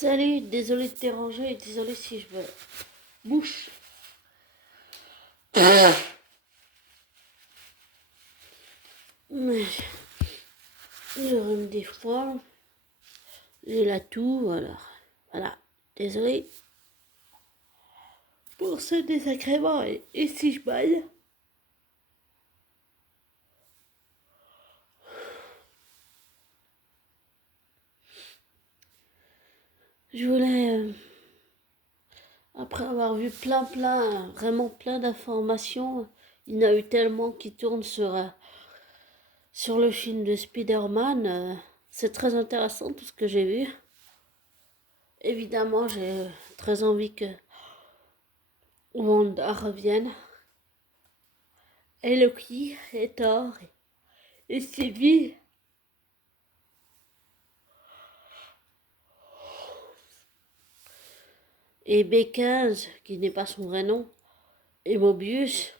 Salut, désolé de te déranger, désolé si je me bouche. Mais j'ai le rhume des fois, j'ai la toux, alors voilà, désolé pour ce désagrément et si je baille. Je voulais, après avoir vu vraiment plein d'informations, il y en a eu tellement qui tournent sur le film de Spider-Man. C'est très intéressant tout ce que j'ai vu. Évidemment, j'ai très envie que Wanda revienne. Et Loki, et Thor, et Sylvie. Et B15, qui n'est pas son vrai nom, et Mobius,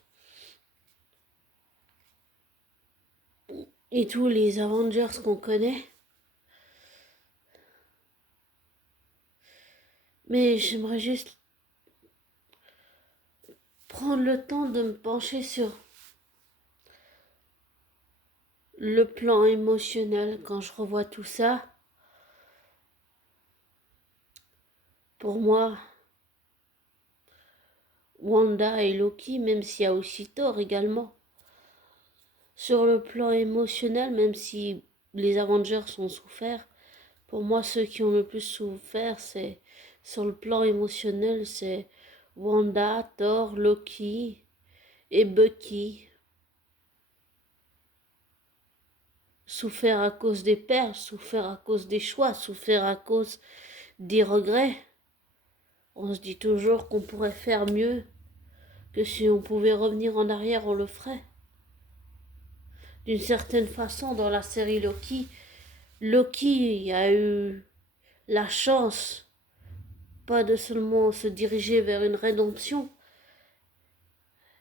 et tous les Avengers qu'on connaît. Mais j'aimerais juste prendre le temps de me pencher sur le plan émotionnel quand je revois tout ça. Pour moi, Wanda et Loki, même s'il y a aussi Thor également. Sur le plan émotionnel, même si les Avengers ont souffert, pour moi, ceux qui ont le plus souffert, c'est sur le plan émotionnel, c'est Wanda, Thor, Loki et Bucky. Souffert à cause des pertes, souffert à cause des choix, souffert à cause des regrets. On se dit toujours qu'on pourrait faire mieux, que si on pouvait revenir en arrière, on le ferait. D'une certaine façon, dans la série Loki, Loki a eu la chance, pas de seulement se diriger vers une rédemption,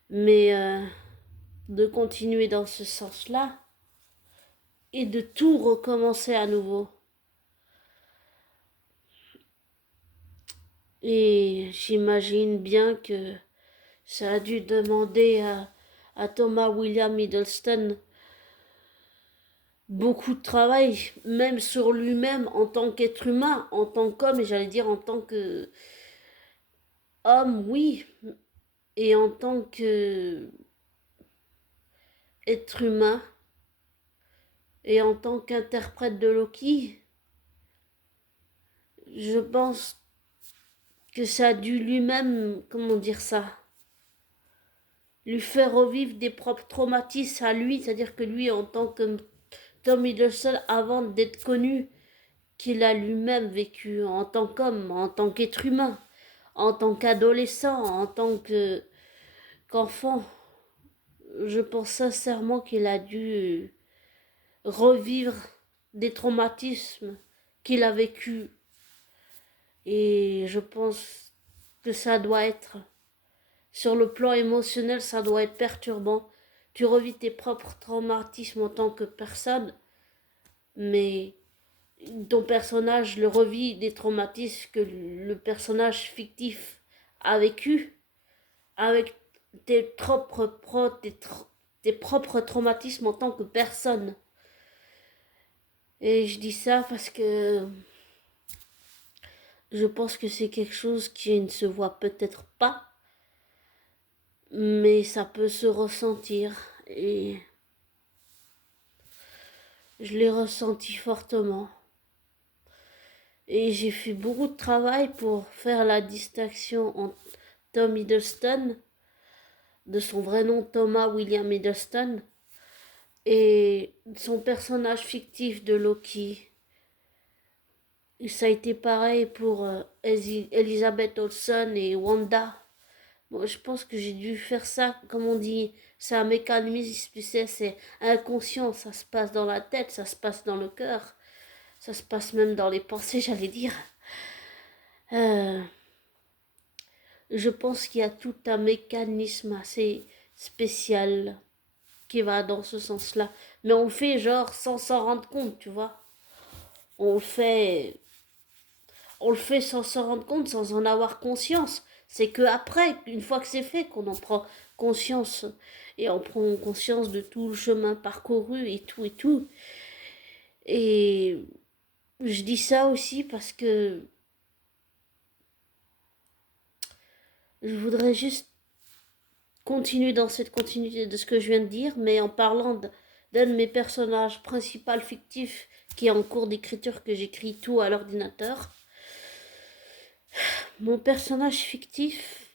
mais de continuer dans ce sens-là et de tout recommencer à nouveau. Et j'imagine bien que ça a dû demander à Thomas William Hiddleston beaucoup de travail, même sur lui-même en tant qu'être humain, en tant qu'homme, et j'allais dire en tant que homme, oui, et en tant que être humain, et en tant qu'interprète de Loki, je pense que ça a dû lui-même, comment dire ça, lui faire revivre des propres traumatismes à lui, c'est-à-dire que lui, en tant que Tom Hiddleston, avant d'être connu, qu'il a lui-même vécu en tant qu'homme, en tant qu'être humain, en tant qu'adolescent, en tant qu'enfant. Je pense sincèrement qu'il a dû revivre des traumatismes qu'il a vécu. Et je pense que ça doit être, sur le plan émotionnel, ça doit être perturbant. Tu revis tes propres traumatismes en tant que personne, mais ton personnage le revit des traumatismes que le personnage fictif a vécu avec tes propres traumatismes en tant que personne. Et je dis ça parce que je pense que c'est quelque chose qui ne se voit peut-être pas, mais ça peut se ressentir. Et je l'ai ressenti fortement. Et j'ai fait beaucoup de travail pour faire la distinction entre Tom Hiddleston, de son vrai nom Thomas William Hiddleston, et son personnage fictif de Loki. Et ça a été pareil pour Elizabeth Olsen et Wanda. Bon, je pense que j'ai dû faire ça, comme on dit, c'est un mécanisme, tu sais, c'est inconscient, ça se passe dans la tête, ça se passe dans le cœur, ça se passe même dans les pensées, j'allais dire. Euh, je pense qu'il y a tout un mécanisme assez spécial qui va dans ce sens-là. Mais on le fait genre sans s'en rendre compte, tu vois. On le fait on le fait sans s'en rendre compte, sans en avoir conscience. C'est que après, une fois que c'est fait, qu'on en prend conscience. Et on prend conscience de tout le chemin parcouru et tout et tout. Et je dis ça aussi parce que je voudrais juste continuer dans cette continuité de ce que je viens de dire, mais en parlant d'un de mes personnages principaux fictifs qui est en cours d'écriture, que j'écris tout à l'ordinateur. Mon personnage fictif,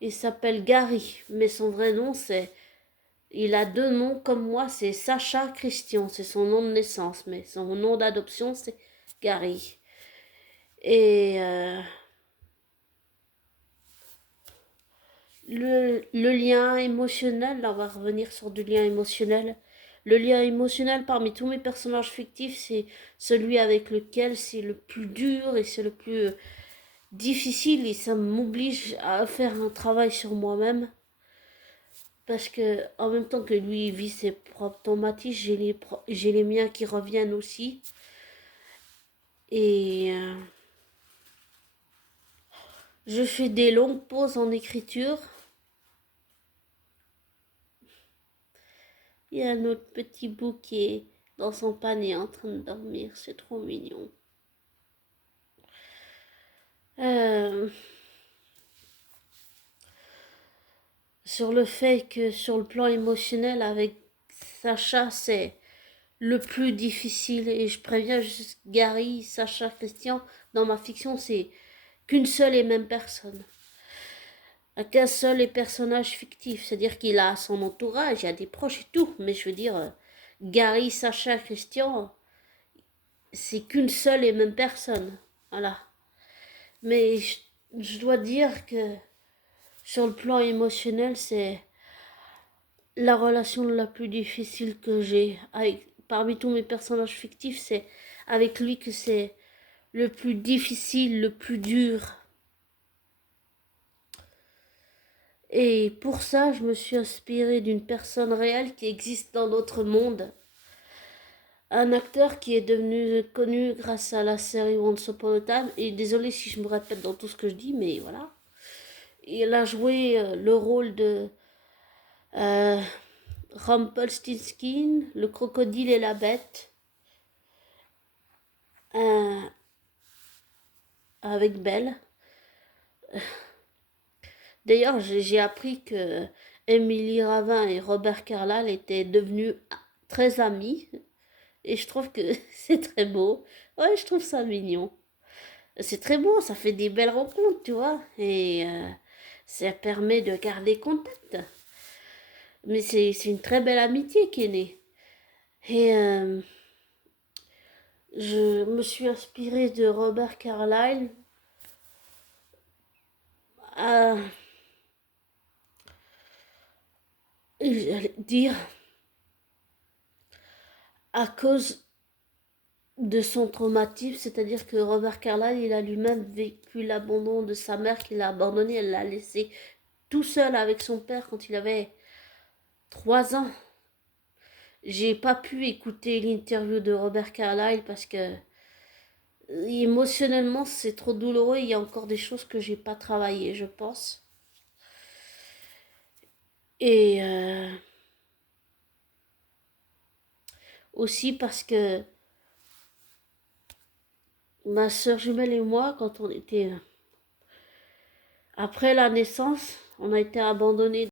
il s'appelle Gary, mais son vrai nom c'est... Il a deux noms comme moi, c'est Sacha Christian, c'est son nom de naissance, mais son nom d'adoption c'est Gary. Et le lien émotionnel, là on va revenir sur du lien émotionnel. Le lien émotionnel parmi tous mes personnages fictifs, c'est celui avec lequel c'est le plus dur et c'est le plus difficile, et ça m'oblige à faire un travail sur moi-même. Parce que en même temps que lui vit ses propres traumatismes, j'ai les miens qui reviennent aussi. Et je fais des longues pauses en écriture. Il y a un autre petit bout qui est dans son panier en train de dormir, c'est trop mignon. Euh, sur le fait que sur le plan émotionnel avec Sacha, c'est le plus difficile, et je préviens juste Gary, Sacha, Christian, dans ma fiction, c'est qu'une seule et même personne. Qu'un seul et personnage fictif, c'est-à-dire qu'il a son entourage, il y a des proches et tout, mais je veux dire, Gary, Sacha, Christian, c'est qu'une seule et même personne. Voilà. Mais je dois dire que sur le plan émotionnel, c'est la relation la plus difficile que j'ai avec, parmi tous mes personnages fictifs, c'est avec lui que c'est le plus difficile, le plus dur. Et pour ça, je me suis inspirée d'une personne réelle qui existe dans notre monde. Un acteur qui est devenu connu grâce à la série Once Upon a Time. Et désolé si je me répète dans tout ce que je dis, mais voilà. Il a joué le rôle de euh, Rumpelstiltskin, le crocodile et la bête, avec Belle. D'ailleurs, j'ai appris que Emily Ravin et Robert Carlyle étaient devenus très amis. Et je trouve que c'est très beau. Ouais, je trouve ça mignon. C'est très beau, ça fait des belles rencontres, tu vois. Et ça permet de garder contact. Mais c'est une très belle amitié qui est née. Et je me suis inspirée de Robert Carlyle à, j'allais dire, à cause de son traumatisme, c'est-à-dire que Robert Carlyle, il a lui-même vécu l'abandon de sa mère qu'il a abandonné, elle l'a laissé tout seul avec son père quand il avait 3 ans. J'ai pas pu écouter l'interview de Robert Carlyle parce que émotionnellement c'est trop douloureux, il y a encore des choses que j'ai pas travaillées, je pense. Et aussi parce que ma soeur jumelle et moi, quand on était après la naissance, on a été abandonnés